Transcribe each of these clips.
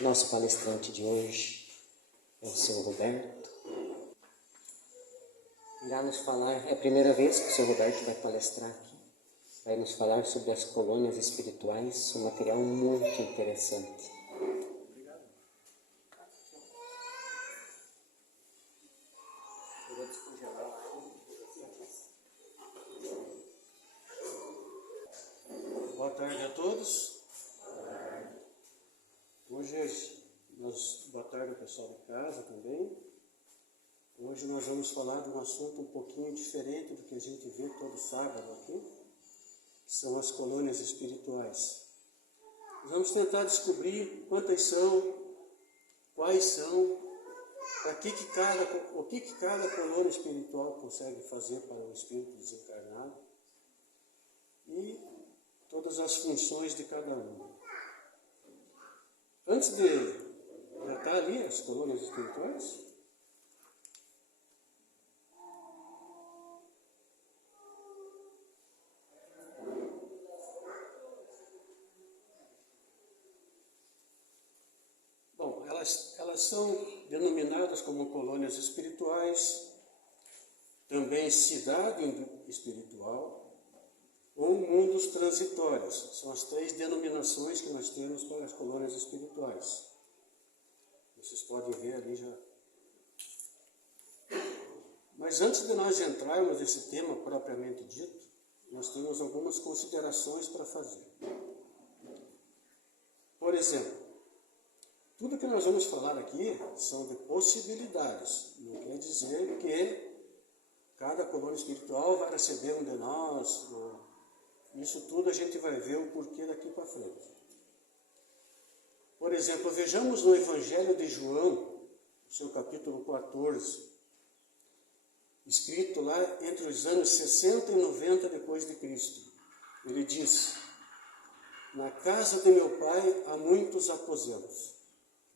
Nosso palestrante de hoje é o Sr. Roberto. Irá nos falar, é a primeira vez que o Sr. Roberto vai palestrar aqui. Vai nos falar sobre as colônias espirituais, um material muito interessante. Boa tarde a todos. Boa tarde ao pessoal de casa também. Hoje nós vamos falar de um assunto um pouquinho diferente do que a gente vê todo sábado aqui, que são as colônias espirituais. Nós vamos tentar descobrir quantas são, quais são, o que cada colônia espiritual consegue fazer para o espírito desencarnado e todas as funções de cada uma. Antes de tratar ali as colônias espirituais, bom, elas são denominadas como colônias espirituais, também cidade espiritual, ou mundos transitórios. São as três denominações que nós temos para as colônias espirituais. Vocês podem ver ali já. Mas antes de nós entrarmos nesse tema propriamente dito, nós temos algumas considerações para fazer. Por exemplo, tudo que nós vamos falar aqui são de possibilidades. Não quer dizer que cada colônia espiritual vai receber um de nós. Isso tudo a gente vai ver o porquê daqui para frente. Por exemplo, vejamos no Evangelho de João, seu capítulo 14, escrito lá entre os anos 60 e 90 depois de Cristo. Ele diz: na casa de meu pai há muitos aposentos.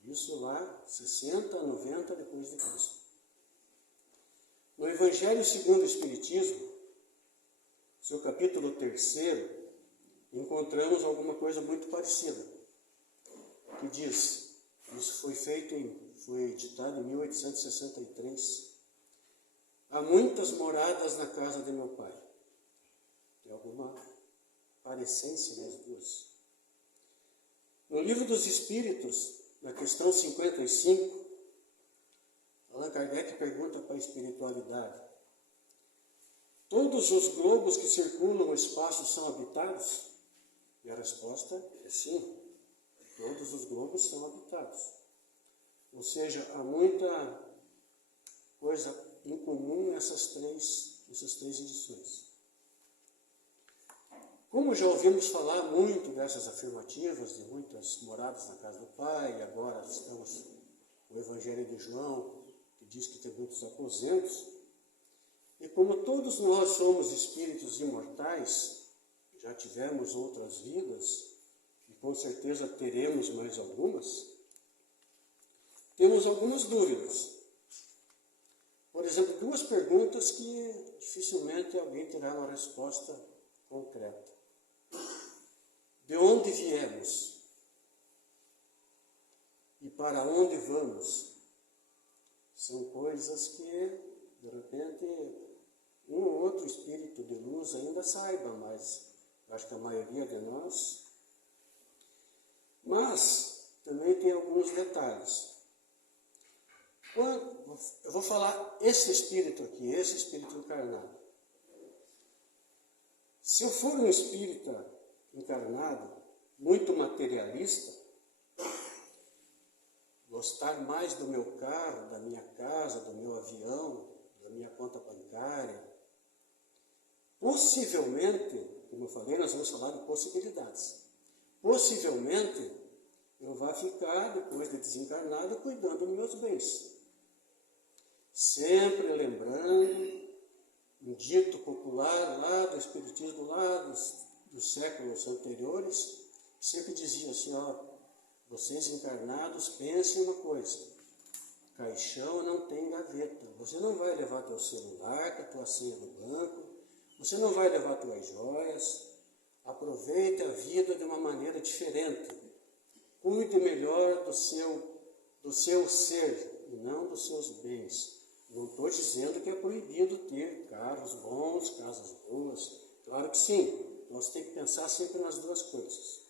Isso lá, 60 a 90 depois de Cristo. No Evangelho segundo o Espiritismo, seu capítulo 3, encontramos alguma coisa muito parecida, que diz, isso foi editado em 1863, há muitas moradas na casa de meu pai. Tem alguma parecência nas duas. No Livro dos Espíritos, na questão 55, Allan Kardec pergunta para a espiritualidade: todos os globos que circulam o espaço são habitados? E a resposta é sim, todos os globos são habitados. Ou seja, há muita coisa em comum nessas três edições. Como já ouvimos falar muito dessas afirmativas, de muitas moradas na casa do Pai, e agora estamos no Evangelho de João, que diz que tem muitos aposentos, e como todos nós somos espíritos imortais, já tivemos outras vidas, e com certeza teremos mais algumas, temos algumas dúvidas. Por exemplo, duas perguntas que dificilmente alguém terá uma resposta concreta. De onde viemos? E para onde vamos? São coisas que, de repente, um ou outro espírito de luz ainda saiba, mas acho que a maioria de nós. Mas também tem alguns detalhes. Eu vou falar esse espírito aqui, esse espírito encarnado. Se eu for um espírita encarnado, muito materialista, gostar mais do meu carro, da minha casa, do meu avião, da minha conta bancária, possivelmente, como eu falei, nós vamos falar de possibilidades. Possivelmente, eu vou ficar, depois de desencarnado, cuidando dos meus bens. Sempre lembrando um dito popular lá do Espiritismo, lá dos séculos anteriores, sempre dizia assim, vocês encarnados pensem uma coisa, caixão não tem gaveta, você não vai levar teu celular, a tua senha do banco, você não vai levar tuas joias, aproveite a vida de uma maneira diferente, com cuide melhor do seu ser e não dos seus bens. Não estou dizendo que é proibido ter carros bons, casas boas. Claro que sim. Nós temos que pensar sempre nas duas coisas.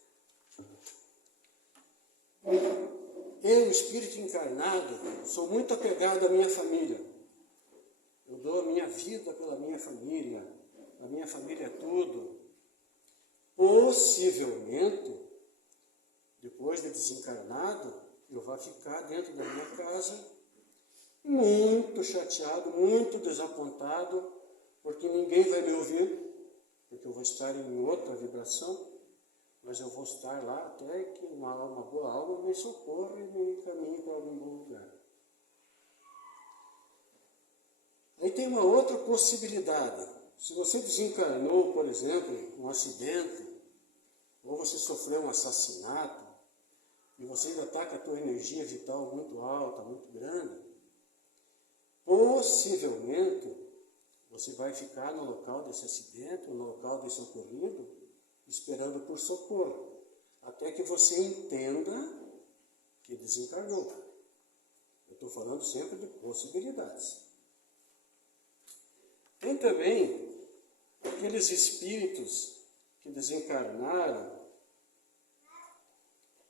Eu, espírito encarnado, sou muito apegado à minha família. Eu dou a minha vida pela minha família. A minha família é tudo. Possivelmente, depois de desencarnado, eu vou ficar dentro da minha casa muito chateado, muito desapontado, porque ninguém vai me ouvir, porque eu vou estar em outra vibração, mas eu vou estar lá até que uma boa alma me socorra e me encaminhe para algum bom lugar. Aí tem uma outra possibilidade. Se você desencarnou, por exemplo, um acidente, ou você sofreu um assassinato, e você ainda está com a tua energia vital muito alta, muito grande, possivelmente você vai ficar no local desse acidente, no local desse ocorrido, esperando por socorro, até que você entenda que desencarnou. Eu estou falando sempre de possibilidades. Tem também aqueles espíritos que desencarnaram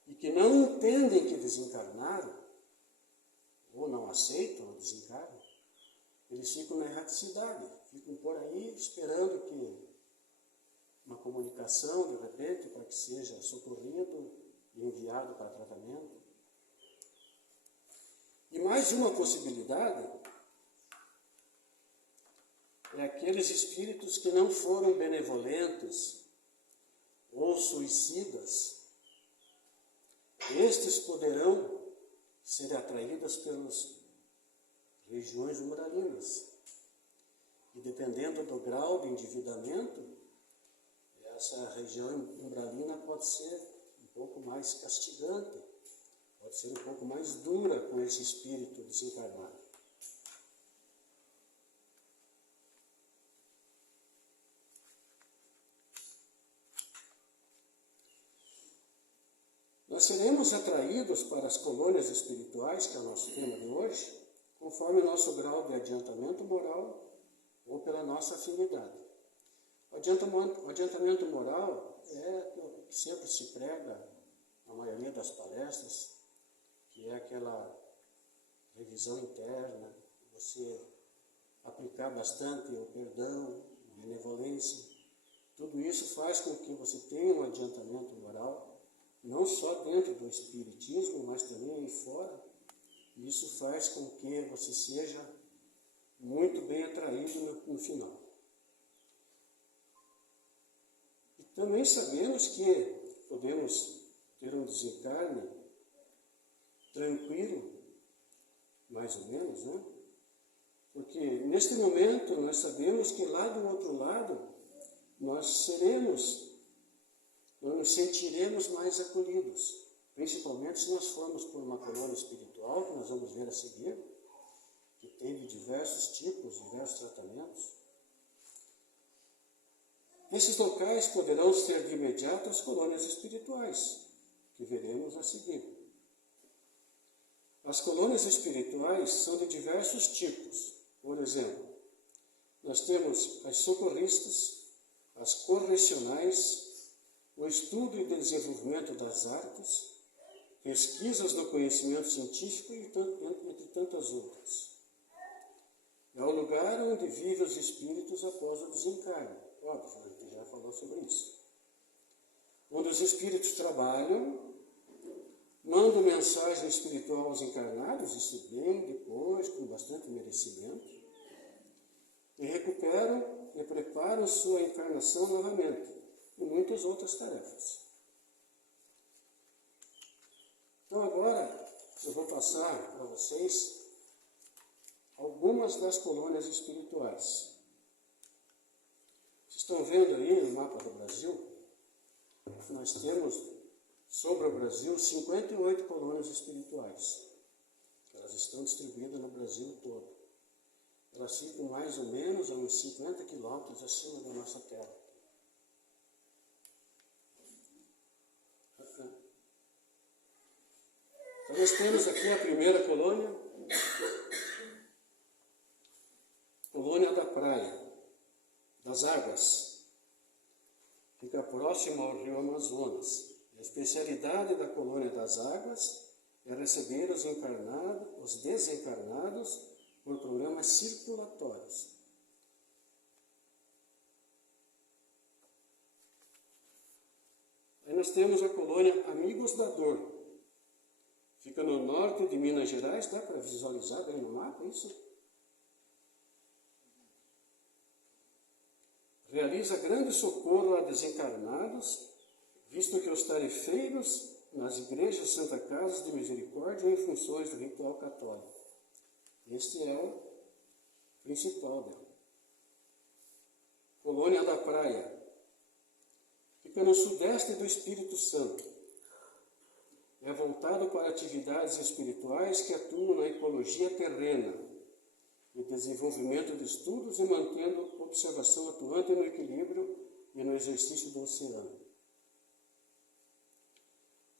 e que não entendem que desencarnaram, ou não aceitam o desencarne, eles ficam na erraticidade, ficam por aí esperando que uma comunicação, de repente, para que seja socorrido e enviado para tratamento. E mais uma possibilidade é aqueles espíritos que não foram benevolentes ou suicidas. Estes poderão ser atraídos pelas regiões umbralinas. E dependendo do grau de endividamento, essa região umbralina pode ser um pouco mais castigante, pode ser um pouco mais dura com esse espírito desencarnado. Nós seremos atraídos para as colônias espirituais, que é o nosso tema de hoje, conforme o nosso grau de adiantamento moral ou pela nossa afinidade. O adiantamento moral é o que sempre se prega na maioria das palestras, que é aquela revisão interna, você aplicar bastante o perdão, a benevolência. Tudo isso faz com que você tenha um adiantamento moral, não só dentro do espiritismo, mas também aí fora. Isso faz com que você seja muito bem atraído no final. E também sabemos que podemos ter um desencarne tranquilo, mais ou menos, né? Porque neste momento nós sabemos que lá do outro lado nós nos sentiremos mais acolhidos, principalmente se nós formos por uma colônia espiritual, que nós vamos ver a seguir, que teve diversos tipos, diversos tratamentos. Esses locais poderão ser de imediato as colônias espirituais, que veremos a seguir. As colônias espirituais são de diversos tipos. Por exemplo, nós temos as socorristas, as correcionais, o estudo e desenvolvimento das artes, pesquisas no conhecimento científico e entre tantas outras. É o lugar onde vivem os espíritos após o desencarne. Óbvio, a gente já falou sobre isso. Onde os espíritos trabalham, mandam mensagem espiritual aos encarnados, isso bem depois, com bastante merecimento, e recuperam e preparam sua encarnação novamente, e muitas outras tarefas. Então agora eu vou passar para vocês algumas das colônias espirituais. Vocês estão vendo aí no mapa do Brasil? Nós temos sobre o Brasil 58 colônias espirituais. Elas estão distribuídas no Brasil todo. Elas ficam mais ou menos a uns 50 quilômetros acima da nossa terra. Então nós temos aqui a primeira colônia, Colônia da Praia, das Águas. Fica próximo ao rio Amazonas. A especialidade da Colônia das Águas é receber os desencarnados por programas circulatórios. Aí nós temos a colônia Amigos da Dor. Fica no norte de Minas Gerais, dá para visualizar bem no mapa isso? Realiza grande socorro a desencarnados, visto que os tarefeiros nas igrejas Santa Casa de Misericórdia em funções do ritual católico. Este é o principal dela. Colônia da Praia. Fica no sudeste do Espírito Santo. É voltado para atividades espirituais que atuam na ecologia terrena, no desenvolvimento de estudos e mantendo observação atuante no equilíbrio e no exercício do oceano.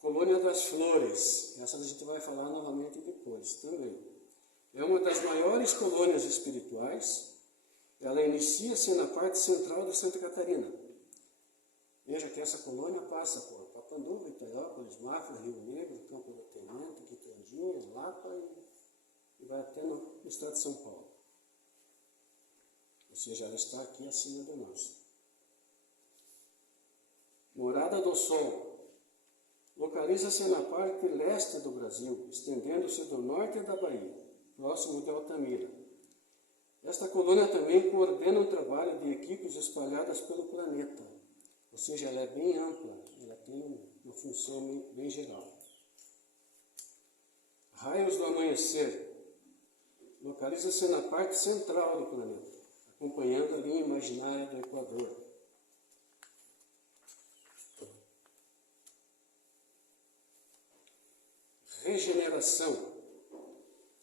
Colônia das Flores, essa a gente vai falar novamente depois também. É uma das maiores colônias espirituais. Ela inicia-se na parte central de Santa Catarina. Veja que essa colônia passa por Papanduva, Itaiópolis, Mafra, Rio Negro, Campo do Tenente, Quitandinha, Lapa e vai até no estado de São Paulo. Ou seja, ela está aqui acima do nosso. Morada do Sol. Localiza-se na parte leste do Brasil, estendendo-se do norte da Bahia, próximo de Altamira. Esta colônia também coordena um trabalho de equipes espalhadas pelo planeta, ou seja, ela é bem ampla, ela tem uma função bem geral. Raios do Amanhecer. Localiza-se na parte central do planeta, acompanhando a linha imaginária do Equador. Regeneração.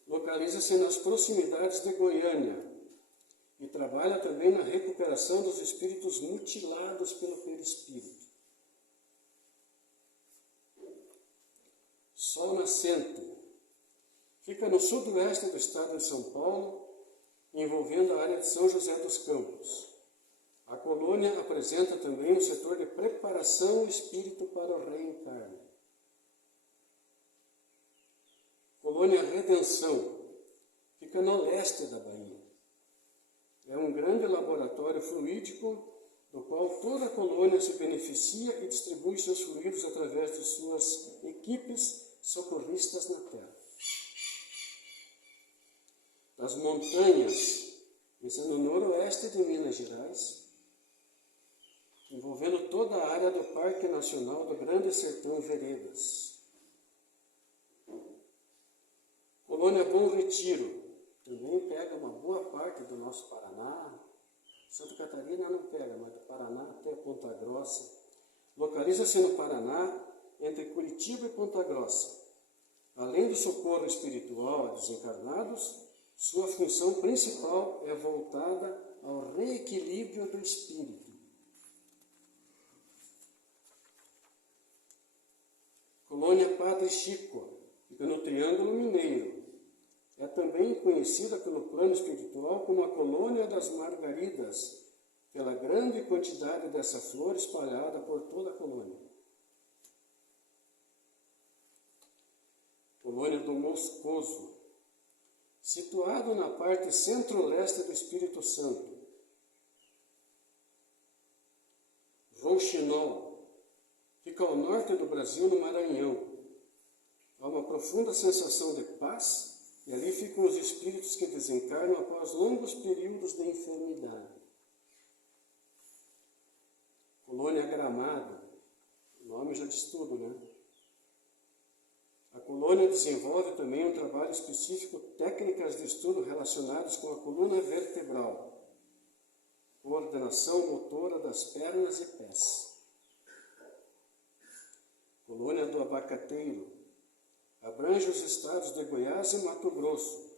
Localiza-se nas proximidades de Goiânia e trabalha também na recuperação dos espíritos mutilados pelo perispírito. Sol Nascente. Fica no sudoeste do estado de São Paulo, envolvendo a área de São José dos Campos. A colônia apresenta também um setor de preparação espírito para o reencarne. Colônia Redenção. Fica no leste da Bahia. É um grande laboratório fluídico do qual toda a colônia se beneficia e distribui seus fluidos através de suas equipes socorristas na Terra. Das montanhas, isso é no noroeste de Minas Gerais, envolvendo toda a área do Parque Nacional do Grande Sertão Veredas. Colônia Bom Retiro, também pega uma boa parte do nosso Paraná. Santa Catarina não pega, mas do Paraná até Ponta Grossa. Localiza-se no Paraná, entre Curitiba e Ponta Grossa. Além do socorro espiritual a desencarnados, sua função principal é voltada ao reequilíbrio do espírito. Colônia Padre Chico, fica no Triângulo Mineiro. É também conhecida pelo plano espiritual como a Colônia das Margaridas, pela grande quantidade dessa flor espalhada por toda a colônia. Colônia do Moscoso, situado na parte centro-leste do Espírito Santo. Rouxinol, fica ao norte do Brasil, no Maranhão. Há uma profunda sensação de paz e ali ficam os espíritos que desencarnam após longos períodos de enfermidade. Colônia Gramado, o nome já diz tudo, né? A colônia desenvolve também um trabalho específico, técnicas de estudo relacionadas com a coluna vertebral, coordenação motora das pernas e pés. Colônia do Abacateiro, abrange os estados de Goiás e Mato Grosso.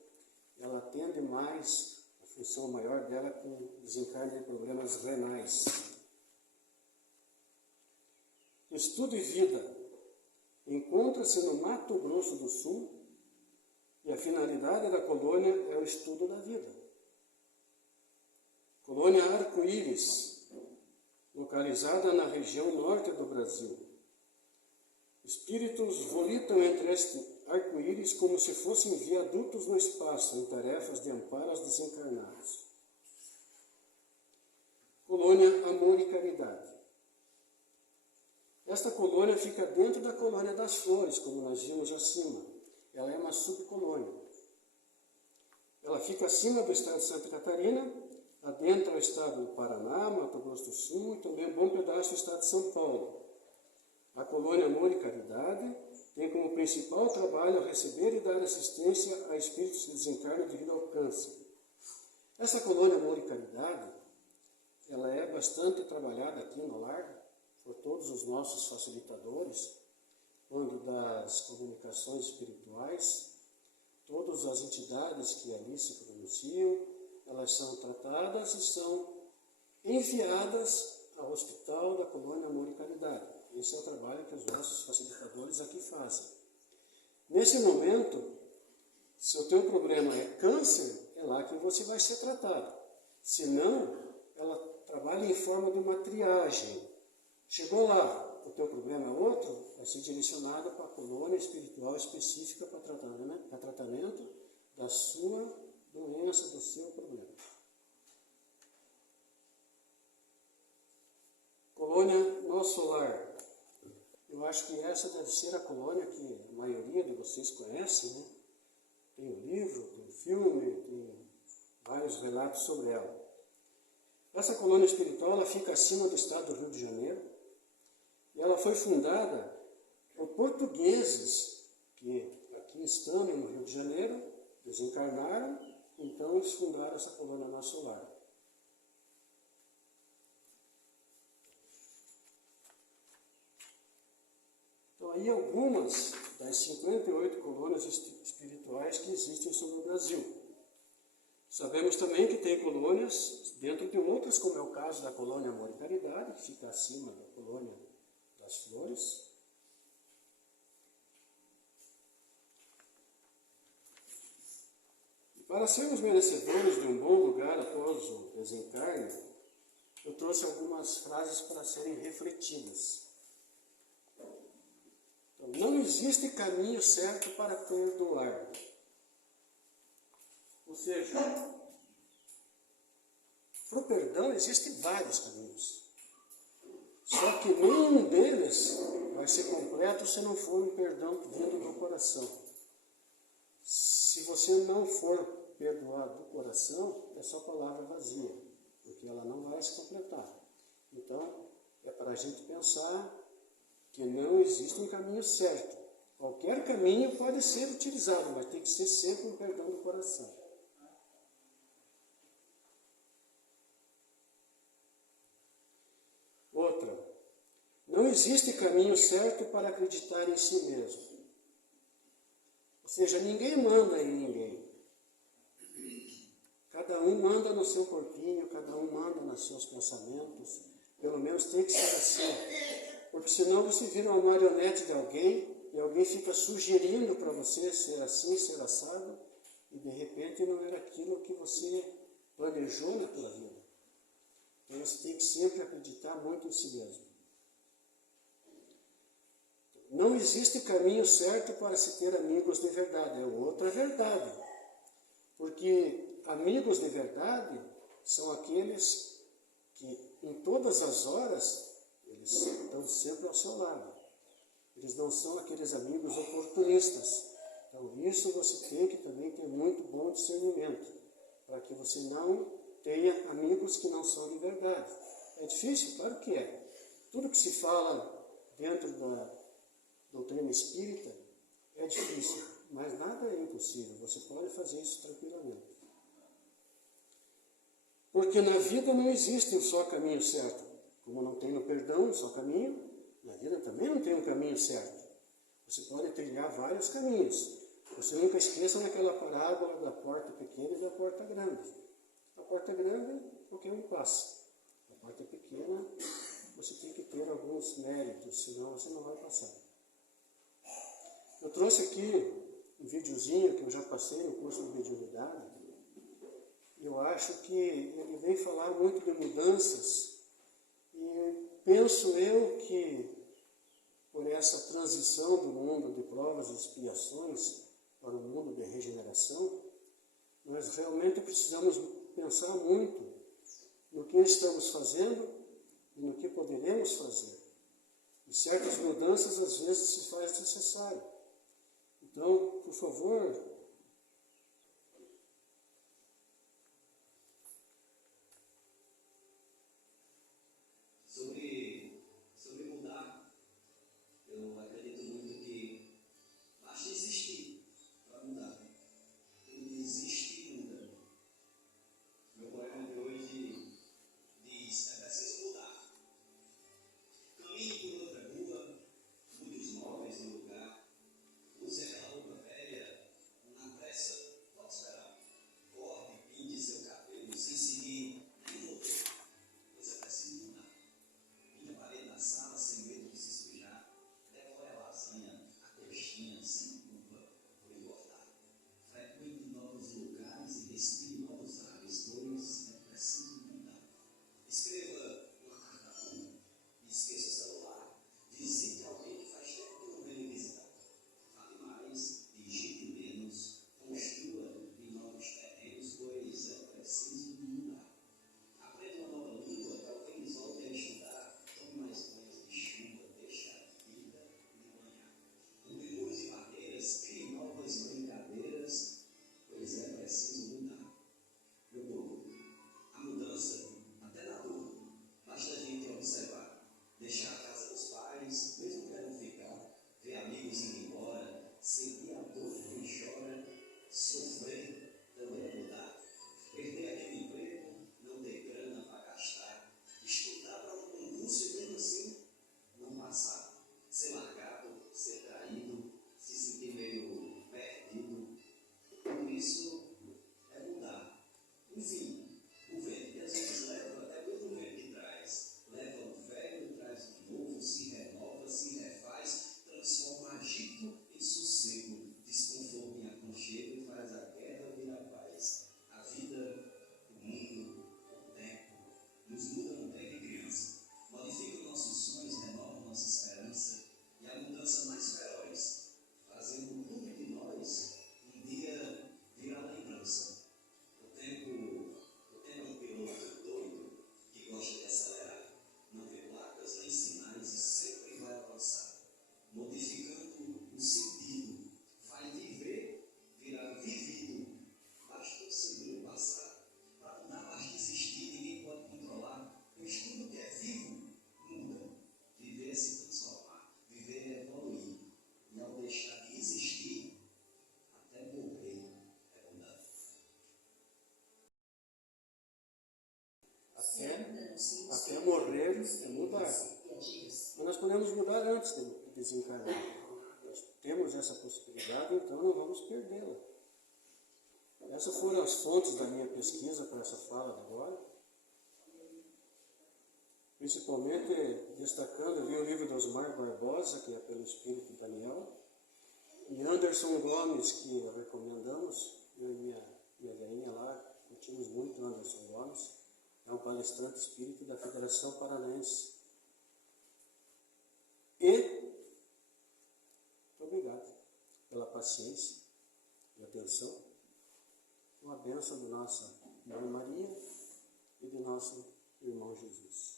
Ela atende mais, a função maior dela é com desencarne de problemas renais. Estudo e Vida, Encontra-se no Mato Grosso do Sul e a finalidade da colônia é o estudo da vida. Colônia Arco-Íris, localizada na região norte do Brasil. Espíritos volitam entre este arco-íris como se fossem viadutos no espaço, em tarefas de amparo aos desencarnados. Colônia Amor e Caridade. Esta colônia fica dentro da colônia das Flores, como nós vimos acima. Ela é uma subcolônia. Ela fica acima do estado de Santa Catarina, adentra o estado do Paraná, Mato Grosso do Sul e também um bom pedaço do estado de São Paulo. A colônia Amor e Caridade tem como principal trabalho receber e dar assistência a espíritos que desencarnam devido ao câncer. Essa colônia Amor e Caridade, ela é bastante trabalhada aqui no lar por todos os nossos facilitadores, quando das comunicações espirituais, todas as entidades que ali se pronunciam, elas são tratadas e são enviadas ao hospital da colônia Amor e Caridade. Esse é o trabalho que os nossos facilitadores aqui fazem. Nesse momento, se o teu problema é câncer, é lá que você vai ser tratado. Se não, ela trabalha em forma de uma triagem. Chegou lá, o teu problema é outro, vai ser direcionado para a colônia espiritual específica para tratamento da sua doença, do seu problema. Colônia Nosso Lar. Eu acho que essa deve ser a colônia que a maioria de vocês conhece, né? Tem o livro, tem o filme, tem vários relatos sobre ela. Essa colônia espiritual ela fica acima do estado do Rio de Janeiro e ela foi fundada por portugueses que aqui estão no Rio de Janeiro, desencarnaram, então eles fundaram essa colônia Nosso Lar. Então, aí algumas das 58 colônias espirituais que existem sobre o Brasil. Sabemos também que tem colônias dentro de outras, como é o caso da colônia Amor e Caridade, que fica acima da colônia das Flores. E para sermos merecedores de um bom lugar após o desencarne, eu trouxe algumas frases para serem refletidas. Não existe caminho certo para perdoar. Ou seja, para o perdão existem vários caminhos. Só que nenhum deles vai ser completo se não for um perdão vindo do coração. Se você não for perdoar do coração, é só palavra vazia, porque ela não vai se completar. Então, é para a gente pensar que não existe um caminho certo. Qualquer caminho pode ser utilizado, mas tem que ser sempre um perdão do coração. Outra, não existe caminho certo para acreditar em si mesmo. Ou seja, ninguém manda em ninguém. Cada um manda no seu corpinho, cada um manda nos seus pensamentos. Pelo menos tem que ser assim. Porque senão você vira uma marionete de alguém e alguém fica sugerindo para você ser assim, ser assado, e de repente não era aquilo que você planejou na tua vida. Então você tem que sempre acreditar muito em si mesmo. Não existe caminho certo para se ter amigos de verdade. É outra verdade. Porque amigos de verdade são aqueles que em todas as horas eles estão sempre ao seu lado. Eles não são aqueles amigos oportunistas. Então isso você tem que também ter muito bom discernimento, para que você não tenha amigos que não são de verdade. É difícil? Claro que é. Tudo que se fala dentro da doutrina espírita é difícil, mas nada é impossível. Você pode fazer isso tranquilamente. Porque na vida não existe um só caminho certo. Como não tem no perdão um só caminho, na vida também não tem um caminho certo. Você pode trilhar vários caminhos. Você nunca esqueça naquela parábola da porta pequena e da porta grande. A porta grande, qualquer um passa. A porta pequena, você tem que ter alguns méritos, senão você não vai passar. Eu trouxe aqui um videozinho que eu já passei no curso de mediunidade. Eu acho que ele vem falar muito de mudanças e penso eu que por essa transição do mundo de provas e expiações para o mundo de regeneração, nós realmente precisamos pensar muito no que estamos fazendo e no que poderemos fazer. E certas mudanças às vezes se faz necessário. Então, por favor, sobre mudar, eu acredito muito que basta existir para mudar. Tudo existe e muda. Meu poema de hoje diz: é preciso mudar. Caminhe por outra rua, mude os móveis do lugar, use aquela roupa velha, na pressa, pode esperar. Corte, pinte seu cabelo, sem seguir nenhum roteiro, pois é preciso mudar. Minha parede na sala sem medo de se sujar, decore a lasanha, a coxinha sem culpa por engordar. Frequente novos lugares e respire novos ares, pois é preciso mudar. Escreva uma carta à mão, esqueça o celular, visite alguém que faz tempo que não vem visitar. Fale mais, digite menos, construa em novos terrenos, pois é preciso mudar. Aprenda uma nova língua, talvez volte a estudar. Tome mais banhos de chuva, deixe a vida lhe banhar. Mude muros e barreiras, crie novas brincadeiras, pois é preciso mudar. Meu povo, a mudança, até na dor, basta a gente observar. Deixar a casa dos pais, mesmo querendo ficar, ver amigos indo embora, sentir a dor de quem chora, sofrer também é mudar. Perder aquele emprego, não ter grana para gastar, estudar para um concurso e mesmo assim não passar, ser largado, ser traído, se sentir meio perdido, tudo isso é mudar. Enfim, o vento que às vezes leva, até mesmo o vento que traz, leva o velho, traz o novo, se renova, se refaz, transforma agito em sossego, desconforto em aconchego e faz a guerra virar paz. A vida, o mundo, o tempo, nos muda no tempo e criança, modifica nossos sonhos, renova nossa esperança, e a mudança mais feroz, fazendo um clube de nós, um dia virar lembrança. O tempo é um piloto doido que gosta de acelerar, não vê placas nem sinais e sempre vai avançar, modificando o sentido, faz viver virar vivido. Basta conseguir passar, para mudar basta existir, ninguém pode controlar, pois tudo que é vivo muda. Viver é se transformar, viver é evoluir, e ao deixar de existir, até morrer é mudar. até morrer é mudar. Mas nós podemos mudar antes de desencarnar. Nós temos essa possibilidade, então não vamos perdê-la. Essas foram as fontes da minha pesquisa para essa fala de agora. Principalmente destacando ali o livro de Osmar Barbosa, que é pelo Espírito Daniel, e Anderson Gomes, que recomendamos. Eu e minha velhinha lá, curtimos muito Anderson Gomes. É um palestrante espírita da Federação Paranaense. E muito obrigado pela paciência e atenção. Uma bênção de nossa Mãe Maria e do nosso irmão Jesus.